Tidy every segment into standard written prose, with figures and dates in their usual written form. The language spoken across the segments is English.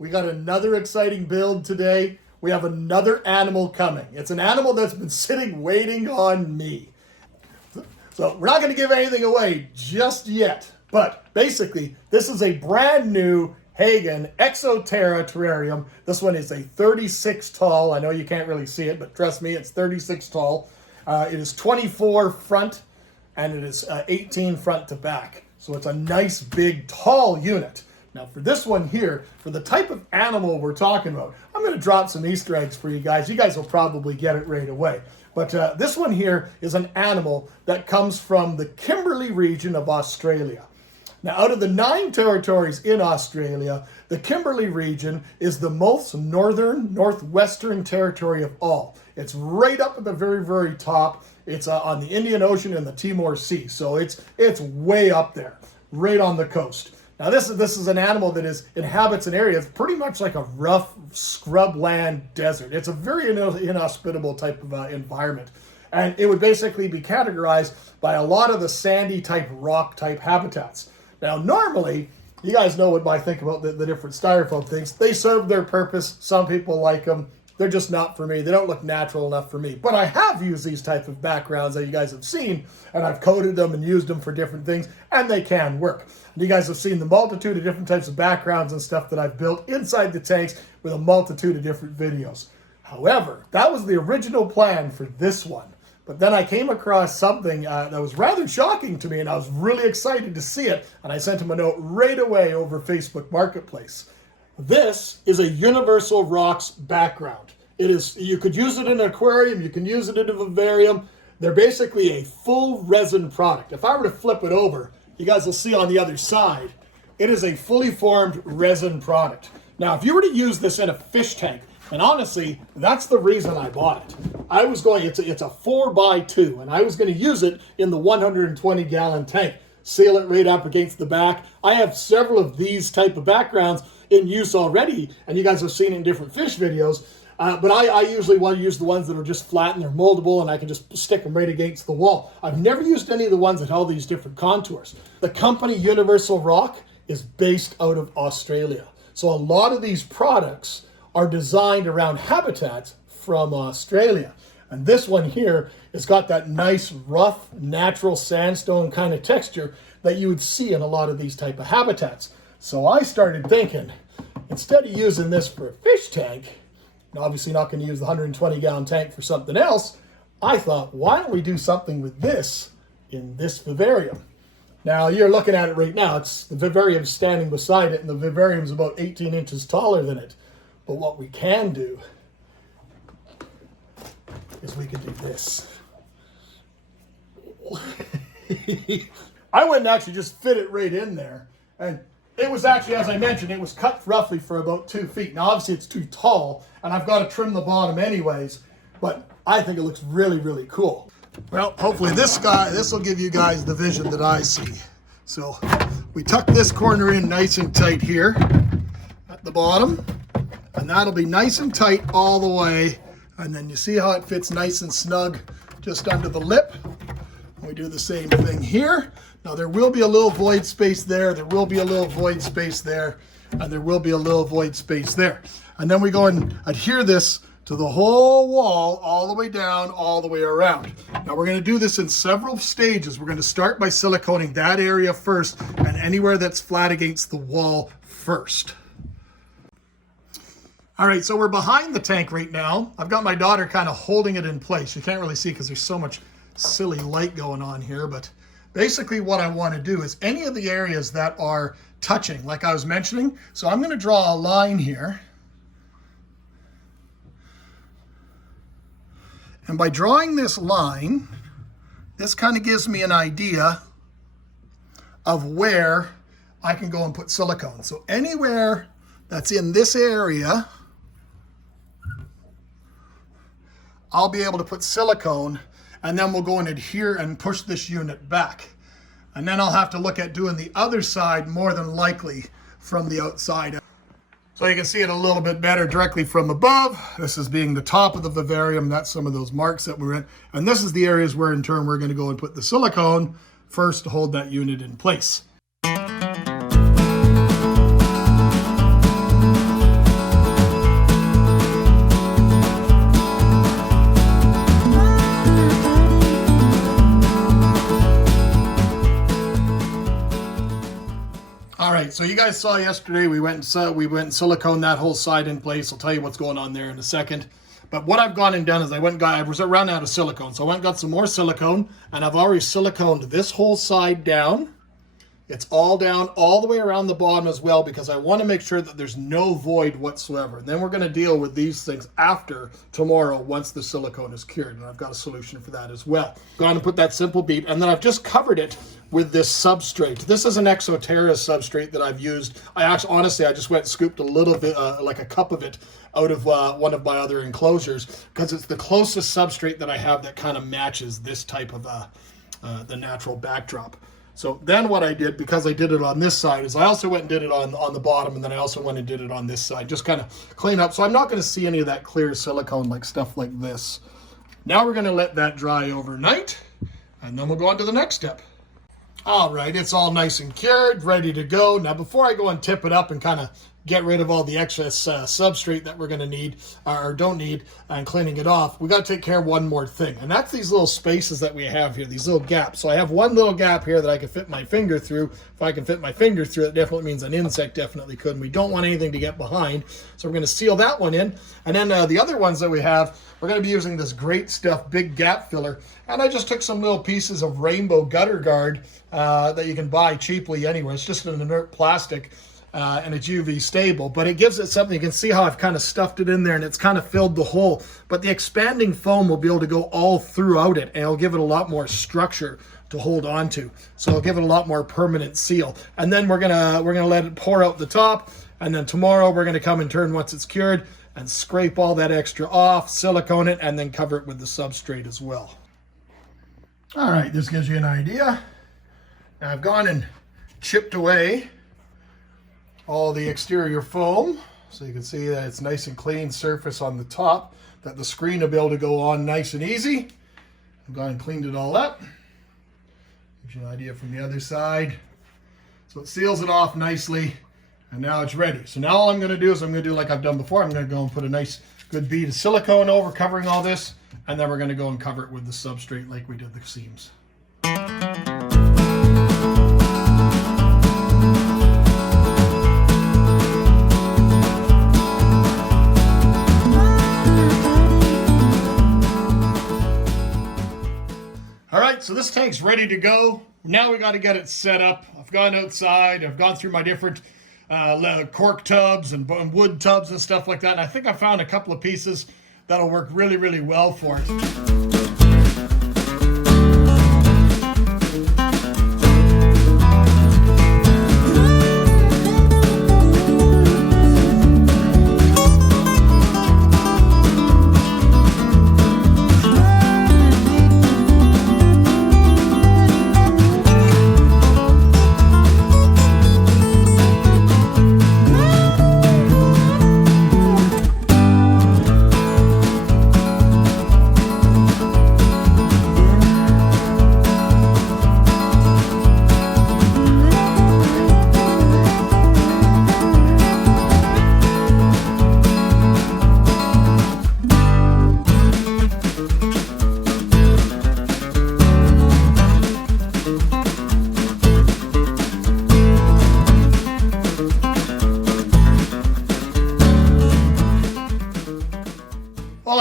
We got another exciting build today. We have another animal coming. It's an animal that's been sitting waiting on me. So we're not going to give anything away just yet. But basically, this is a brand new Hagen Exoterra terrarium. This one is a 36 tall. I know you can't really see it, but trust me, it's 36 tall. It is 24 front and it is 18 front to back. So it's a nice, big, tall unit. Now for this one here, for the type of animal we're talking about, I'm going to drop some Easter eggs for you guys. You guys will probably get it right away. But this one here is an animal that comes from the Kimberley region of Australia. Now out of the 9 territories in Australia, the Kimberley region is the most northwestern territory of all. It's right up at the very, very top. It's on the Indian Ocean and the Timor Sea. So it's way up there, right on the coast. Now this is an animal that inhabits an area that's pretty much like a rough scrubland desert. It's a very inhospitable type of environment. And it would basically be categorized by a lot of the sandy type rock type habitats. Now normally, you guys know what I think about the different styrofoam things. They serve their purpose. Some people like them. They're just not for me. They don't look natural enough for me. But I have used these type of backgrounds that you guys have seen, and I've coated them and used them for different things, and they can work. And you guys have seen the multitude of different types of backgrounds and stuff that I've built inside the tanks with a multitude of different videos. However, that was the original plan for this one. But then I came across something that was rather shocking to me, and I was really excited to see it, and I sent him a note right away over Facebook Marketplace. This is a Universal Rocks background. You could use it in an aquarium, you can use it in a vivarium. They're basically a full resin product. If I were to flip it over, you guys will see on the other side, it is a fully formed resin product. Now, if you were to use this in a fish tank, and honestly, that's the reason I bought it. I was going, it's a 4x2, and I was going to use it in the 120-gallon tank. Seal it right up against the back. I have several of these type of backgrounds in use already, and you guys have seen it in different fish videos. But I usually want to use the ones that are just flat and they're moldable and I can just stick them right against the wall. I've never used any of the ones that have all these different contours. The company Universal Rock is based out of Australia. So a lot of these products are designed around habitats from Australia. And this one here has got that nice, rough, natural sandstone kind of texture that you would see in a lot of these type of habitats. So I started thinking, instead of using this for a fish tank, and obviously not going to use the 120-gallon tank for something else, I thought, why don't we do something with this in this vivarium? Now, you're looking at it right now. The vivarium's standing beside it, and the vivarium's about 18 inches taller than it. But what we can do is we can do this. I went and actually just fit it right in there. And it was actually, as I mentioned, it was cut roughly for about 2 feet. Now, obviously, it's too tall, and I've got to trim the bottom anyways, but I think it looks really, really cool. Well, hopefully this will give you guys the vision that I see. So we tuck this corner in nice and tight here at the bottom, and that'll be nice and tight all the way. And then you see how it fits nice and snug just under the lip. We do the same thing here. Now there will be a little void space there, there will be a little void space there, and there will be a little void space there. And then we go and adhere this to the whole wall, all the way down, all the way around. Now we're going to do this in several stages. We're going to start by siliconing that area first, and anywhere that's flat against the wall first. All right, so we're behind the tank right now. I've got my daughter kind of holding it in place. You can't really see because there's so much silly light going on here, but basically what I want to do is any of the areas that are touching, like I was mentioning, so I'm going to draw a line here. And by drawing this line, this kind of gives me an idea of where I can go and put silicone. So anywhere that's in this area, I'll be able to put silicone, and then we'll go and adhere and push this unit back. And then I'll have to look at doing the other side more than likely from the outside. So you can see it a little bit better directly from above. This is being the top of the vivarium. That's some of those marks that we're in. And this is the areas where in turn we're going to go and put the silicone first to hold that unit in place. So you guys saw yesterday we went and silicone that whole side in place. I'll tell you what's going on there in a second. But what I've gone and done is I was run out of silicone. So I went and got some more silicone, and I've already siliconed this whole side down. It's all down all the way around the bottom as well, because I want to make sure that there's no void whatsoever. And then we're going to deal with these things after tomorrow once the silicone is cured. And I've got a solution for that as well. Gone and put that simple bead, and then I've just covered it with this substrate. This is an Exoterra substrate that I've used. I just went and scooped a little bit, like a cup of it, out of one of my other enclosures, because it's the closest substrate that I have that kind of matches this type of the natural backdrop. So then what I did, because I did it on this side, is I also went and did it on the bottom, and then I also went and did it on this side, just kind of clean up. So I'm not going to see any of that clear silicone like stuff like this. Now we're going to let that dry overnight, and then we'll go on to the next step. All right, it's all nice and cured, ready to go. Now before I go and tip it up and kind of get rid of all the excess substrate that we're going to need or don't need and cleaning it off, we got to take care of one more thing, and that's these little spaces that we have here, these little gaps. So I have one little gap here that I can fit my finger through. If I can fit my finger through, it definitely means an insect definitely could, and we don't want anything to get behind. So we're going to seal that one in, and then the other ones that we have, we're going to be using this Great Stuff big gap filler, and I just took some little pieces of rainbow gutter guard that you can buy cheaply anywhere. It's just an inert plastic. And it's UV stable, but it gives it something. You can see how I've kind of stuffed it in there, and it's kind of filled the hole, but the expanding foam will be able to go all throughout it, and it'll give it a lot more structure to hold on to. So it'll give it a lot more permanent seal. And then we're gonna let it pour out the top, and then tomorrow we're gonna come and turn once it's cured and scrape all that extra off, silicone it, and then cover it with the substrate as well. All right, this gives you an idea. Now I've gone and chipped away all the exterior foam, so you can see that it's nice and clean surface on the top, that the screen will be able to go on nice and easy. I've gone and cleaned it all up. Gives you an idea from the other side. So it seals it off nicely, and now it's ready. So now all I'm going to do is I'm going to do like I've done before. I'm going to go and put a nice good bead of silicone over covering all this, and then we're going to go and cover it with the substrate like we did the seams. So this tank's ready to go. Now we got to get it set up. I've gone outside. I've gone through my different cork tubs and wood tubs and stuff like that. And I think I found a couple of pieces that'll work really, really well for it.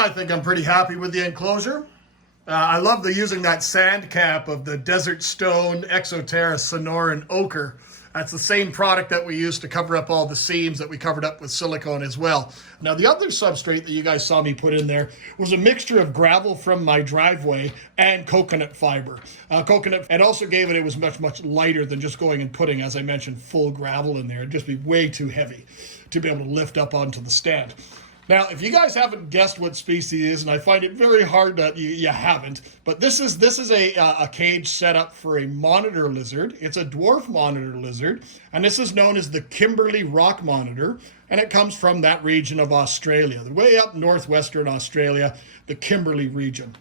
I think I'm pretty happy with the enclosure. I love using that sand cap of the Desert Stone Exoterra Sonoran Ochre. That's the same product that we used to cover up all the seams that we covered up with silicone as well. Now the other substrate that you guys saw me put in there was a mixture of gravel from my driveway and coconut fiber. It also gave it was much lighter than just going and putting, as I mentioned, full gravel in there. It'd just be way too heavy to be able to lift up onto the stand. Now, if you guys haven't guessed what species it is, and I find it very hard that you haven't, but this is a cage set up for a monitor lizard. It's a dwarf monitor lizard, and this is known as the Kimberley rock monitor, and it comes from that region of Australia, the way up northwestern Australia, the Kimberley region.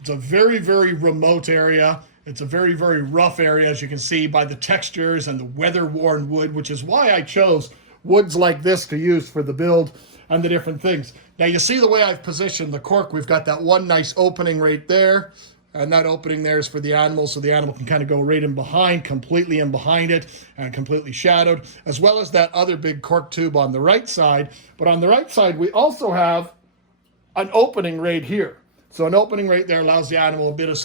It's a very, very remote area. It's a very, very rough area, as you can see by the textures and the weather-worn wood, which is why I chose woods like this to use for the build and the different things. Now you see the way I've positioned the cork. We've got that one nice opening right there, and that opening there is for the animal, so the animal can kind of go right in behind, completely in behind it, and completely shadowed, as well as that other big cork tube on the right side. But on the right side, we also have an opening right here. So an opening right there allows the animal a bit of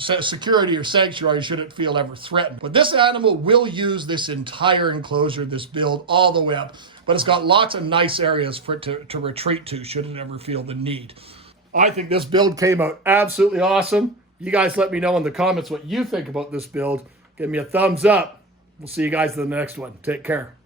security or sanctuary should it feel ever threatened. But this animal will use this entire enclosure, this build, all the way up. But it's got lots of nice areas for it to retreat to should it ever feel the need. I think this build came out absolutely awesome. You guys let me know in the comments what you think about this build. Give me a thumbs up. We'll see you guys in the next one. Take care.